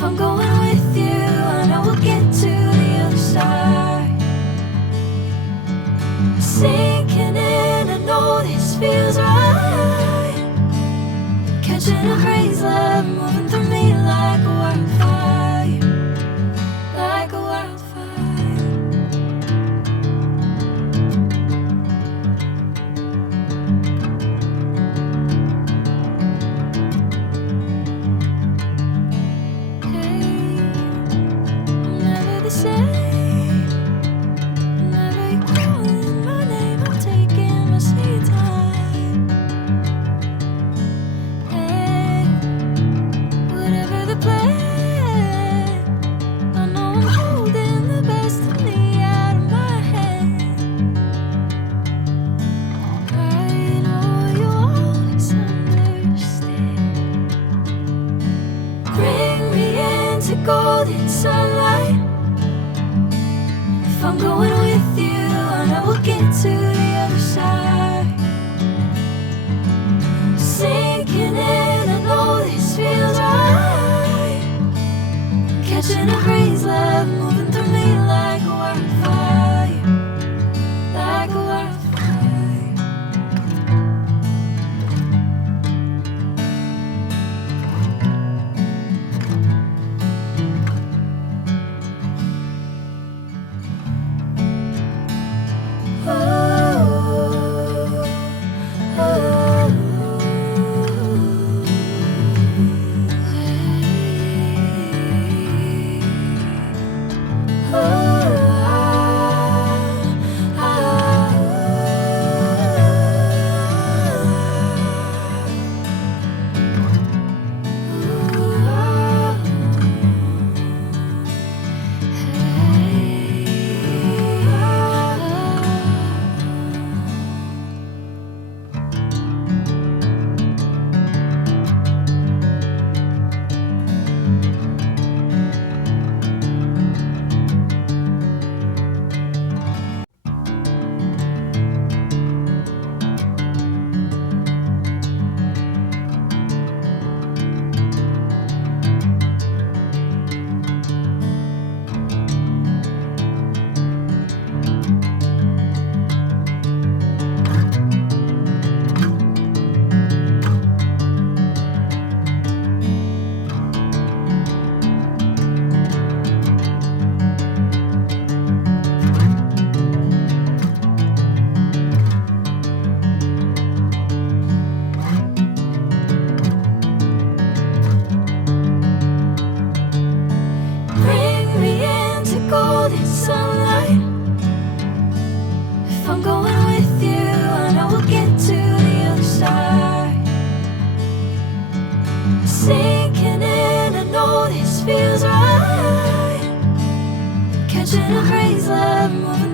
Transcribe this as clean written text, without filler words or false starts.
If I'm going with you, I know we'll get to the other side. Sinking in, I know this feels right. Catching a crazy love, moving through me like a wildfire, like a wildfire. Golden sunlight. If I'm going with you, I know we'll get to the other side. Sinking in, I know this feels right. Catching a crazy love, moving through me like a wildfire, like a wildfire. Golden sunlight. If I'm going with you, I know we'll get to the other side. Sinking in, I know this feels right. Catching a crazy love, moving